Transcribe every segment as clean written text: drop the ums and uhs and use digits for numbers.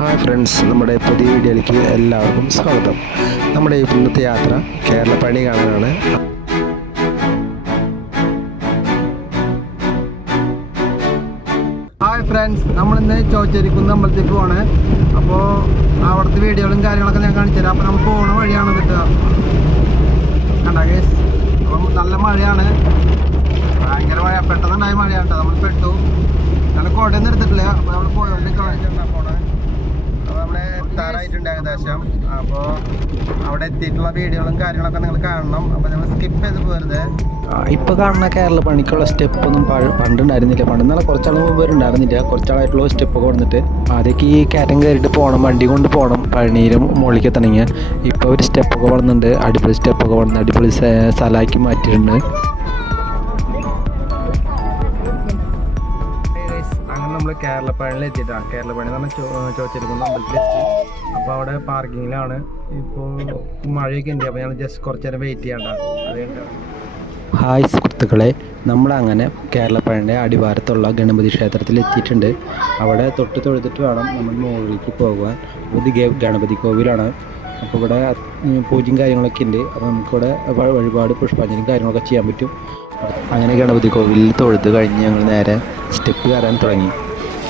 Hi friends, നമ്മുടെ പുതിയ വീഡിയോയിലേക്ക് എല്ലാവർക്കും സ്വാഗതം. നമ്മുടെ ഇന്നത്തെ യാത്ര കേരളപ്പഴനി കാണാനാണ്. ഹായ് ഫ്രണ്ട്സ്, നമ്മളിന്ന് ചോച്ചേരിക്കുന്ന് അമ്പലത്തേക്ക് പോവാണ്. അപ്പോൾ അവിടുത്തെ വീഡിയോകളും കാര്യങ്ങളൊക്കെ ഞാൻ കാണിച്ചു തരാം. അപ്പോൾ നമ്മൾ പോകണ വഴിയാണ് കിട്ടുക. കണ്ടാ ഗൈസ്, അപ്പം നല്ല മഴയാണ്, ഭയങ്കര മഴ, പെട്ടെന്നുണ്ടായ മഴയാണ് കേട്ടോ. നമ്മൾ പെട്ടു, ഞാൻ കോട്ടയൊന്നും എടുത്തിട്ടില്ല. അപ്പോൾ നമ്മൾ പോയോണ്ട് കാണിച്ചിട്ടുണ്ടാ പോണേ. അപ്പോൾ അവിടെ എത്താറായിട്ടുണ്ട് ഏകദേശം. അപ്പോൾ അവിടെ എത്തിയിട്ടുള്ള വീഡിയോകളും കാര്യങ്ങളൊക്കെ നിങ്ങൾ കാണണം. അപ്പോൾ നിങ്ങൾ സ്കിപ്പ് ചെയ്ത് പോരുത്. ഇപ്പോൾ കാണുന്ന കേരളപ്പണിക്കുള്ള സ്റ്റെപ്പൊന്നും പണ്ടുണ്ടായിരുന്നില്ല. പണ്ടെന്നാൽ കുറച്ചാൾ മുമ്പ് ഉണ്ടായിരുന്നില്ല. കുറച്ചാളായിട്ടുള്ള സ്റ്റെപ്പൊക്കെ വന്നിട്ട് ആദ്യമൊക്കെ ഈ കയറ്റം കയറിയിട്ട് പോകണം, വണ്ടി കൊണ്ട് പോകണം പഴനിയിലും മുകളിലേക്ക് എത്തണമെങ്കിൽ. ഇപ്പോൾ ഒരു സ്റ്റെപ്പൊക്കെ വന്നിട്ടുണ്ട്, അടിപൊളി സ്റ്റെപ്പൊക്കെ വന്ന് അടിപൊളി സ്ഥലമാക്കി മാറ്റിയിട്ടുണ്ട്. അങ്ങനെ നമ്മൾ കേരളപ്പഴനിയിൽ എത്തിയിട്ടാണ്. കേരളപ്പഴനി എന്ന് പറഞ്ഞാൽ ചോദിച്ചെടുക്കുന്ന അമ്പലത്തിലെത്തി. അപ്പോൾ അവിടെ പാർക്കിങ്ങിലാണ്. ഇപ്പോൾ മഴയൊക്കെ ഉണ്ട്. അപ്പോൾ ഞങ്ങൾ ജസ്റ്റ് കുറച്ച് നേരം വെയിറ്റ് ചെയ്യണ്ട. അതുകൊണ്ടാണ്. ഹായ് സുഹൃത്തുക്കളെ, നമ്മളങ്ങനെ കേരളപ്പഴനിയുടെ അടിവാരത്തുള്ള ഗണപതി ക്ഷേത്രത്തിൽ എത്തിയിട്ടുണ്ട്. അവിടെ തൊട്ട് തൊഴുതിട്ട് വേണം നമ്മൾ മുകളിലേക്ക് പോകുവാൻ. ഇത് ഗണപതി കോവിലാണ്. അപ്പോൾ ഇവിടെ പൂജയും കാര്യങ്ങളൊക്കെ ഉണ്ട്. അപ്പോൾ നമുക്കിവിടെ വഴിപാട് പുഷ്പാഞ്ജലിയും കാര്യങ്ങളൊക്കെ ചെയ്യാൻ പറ്റും. അങ്ങനെ ഗണപതി കോവിലിൽ തൊഴുത് കഴിഞ്ഞ് ഞങ്ങൾ നേരെ സ്റ്റെപ്പ് കയറാൻ തുടങ്ങി.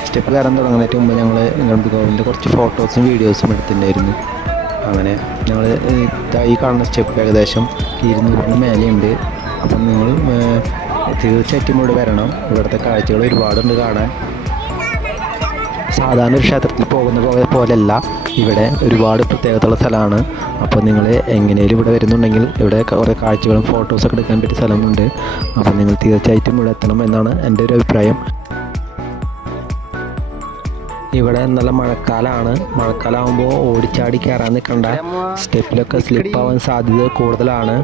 സ്റ്റെപ്പ് കയറാൻ തുടങ്ങുന്നതിന് മുമ്പ് ഞങ്ങൾ ഗണപതി കോവിലിൻ്റെ കുറച്ച് ഫോട്ടോസും വീഡിയോസും എടുത്തിട്ടുണ്ടായിരുന്നു. അങ്ങനെ ഞങ്ങൾ ഈ കാണുന്ന സ്റ്റെപ്പ് ഏകദേശം 200 മേലെയുണ്ട്. അപ്പം നിങ്ങൾ തീർച്ചയായിട്ടും ഇവിടെ വരണം. ഇവിടുത്തെ കാഴ്ചകൾ ഒരുപാടുണ്ട് കാണാൻ. സാധാരണ ഒരു ക്ഷേത്രത്തിൽ പോകുന്ന പോലെയല്ല, ഇവിടെ ഒരുപാട് പ്രത്യേകതയുള്ള സ്ഥലമാണ്. അപ്പോൾ നിങ്ങൾ എങ്ങനെയും ഇവിടെ വരുന്നുണ്ടെങ്കിൽ ഇവിടെ കുറേ കാഴ്ചകളും ഫോട്ടോസൊക്കെ എടുക്കാൻ പറ്റിയ സ്ഥലമുണ്ട്. അപ്പോൾ നിങ്ങൾ തീർച്ചയായിട്ടും ഇവിടെ എത്തണം എന്നാണ് എൻ്റെ ഒരു അഭിപ്രായം. ഇവിടെ നല്ല മഴക്കാലമാണ്. മഴക്കാലമാകുമ്പോൾ ഓടിച്ചാടി കയറാൻ നിൽക്കണ്ട. സ്റ്റെപ്പിലൊക്കെ സ്ലിപ്പാവാൻ സാധ്യത കൂടുതലാണ്.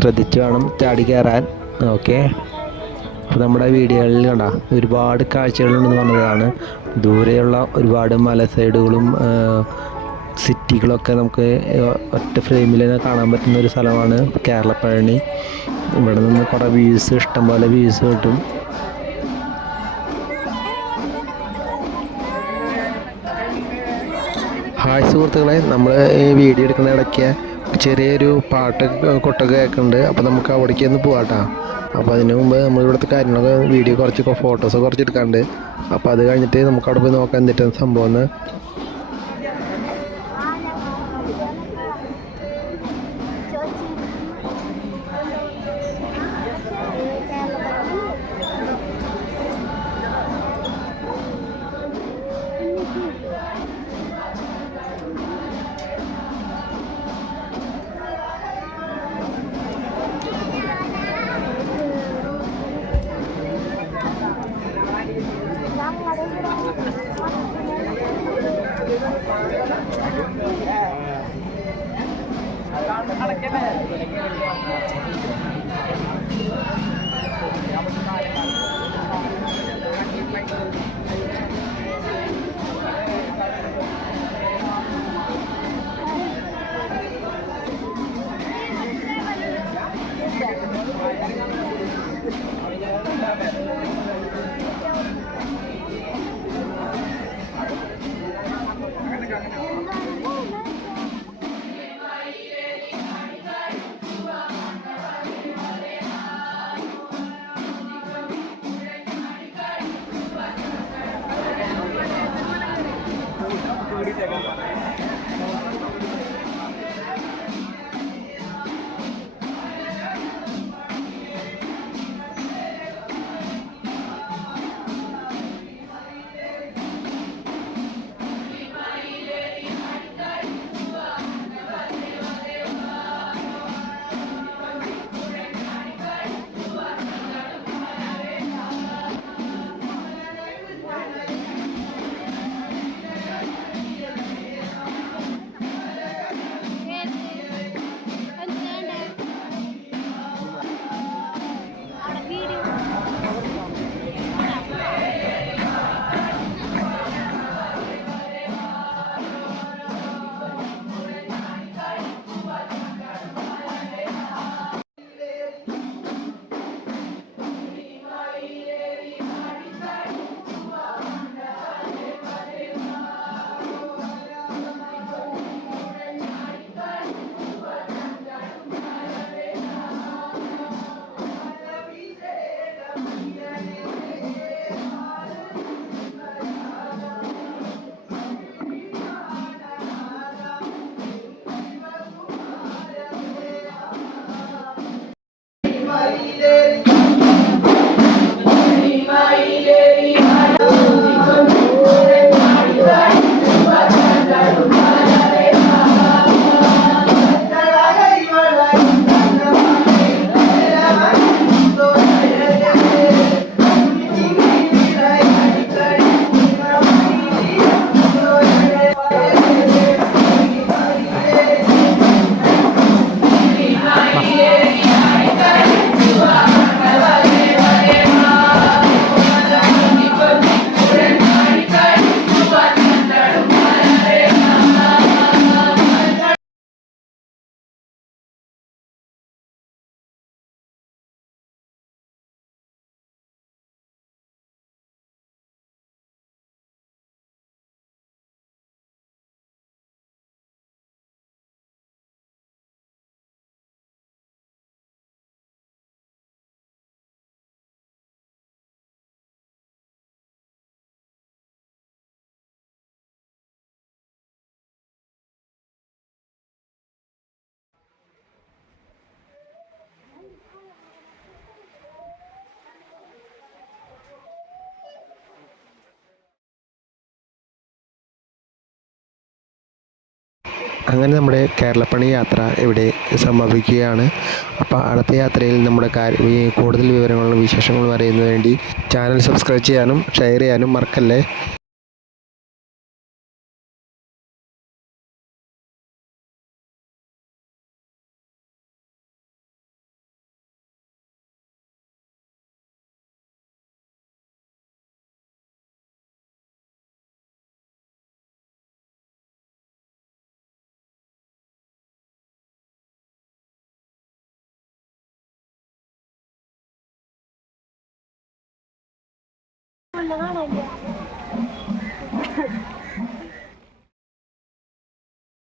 ശ്രദ്ധിച്ച് വേണം ചാടി കയറാൻ. ഓക്കെ, അപ്പോൾ നമ്മുടെ വീഡിയോകളിൽ കണ്ട ഒരുപാട് കാഴ്ചകളുണ്ടെന്ന് പറഞ്ഞതാണ്. ദൂരെയുള്ള ഒരുപാട് മല സൈഡുകളും സിറ്റികളൊക്കെ നമുക്ക് ഒറ്റ ഫ്രെയിമിൽ തന്നെ കാണാൻ പറ്റുന്ന ഒരു സ്ഥലമാണ് കേരളപ്പഴനി. ഇവിടെ നിന്ന് കുറേ വ്യൂസ്, ഇഷ്ടംപോലെ വ്യൂസ് കിട്ടും. ഹായ് സുഹൃത്തുക്കളെ, നമ്മൾ ഈ വീഡിയോ എടുക്കുന്ന ഇടയ്ക്ക് ചെറിയൊരു പാട്ട് കൊട്ടൊക്കെ കേൾക്കുന്നുണ്ട്. അപ്പോൾ നമുക്ക് അവിടേക്ക് ഒന്ന് പോകാട്ടോ. അപ്പോൾ അതിന് മുമ്പ് നമ്മൾ ഇവിടുത്തെ കാര്യങ്ങളൊക്കെ വീഡിയോ കുറച്ച് ഫോട്ടോസൊക്കെ കുറച്ച് എടുക്കാണ്ട്. അപ്പോൾ അത് കഴിഞ്ഞിട്ട് നമുക്ക് അവിടെ പോയി നോക്കാൻ എന്തിട്ടാണ് സംഭവം എന്ന്. അങ്ങനെ നമ്മുടെ കേരളപ്പണി യാത്ര ഇവിടെ സമാപിക്കുകയാണ്. അപ്പോൾ അടുത്ത യാത്രയിൽ നമ്മുടെ ഈ കൂടുതൽ വിവരങ്ങളും വിശേഷങ്ങളും അറിയുന്നതിന് വേണ്ടി ചാനൽ സബ്സ്ക്രൈബ് ചെയ്യാനും ഷെയർ ചെയ്യാനും മറക്കല്ലേ. കാണാനില്ല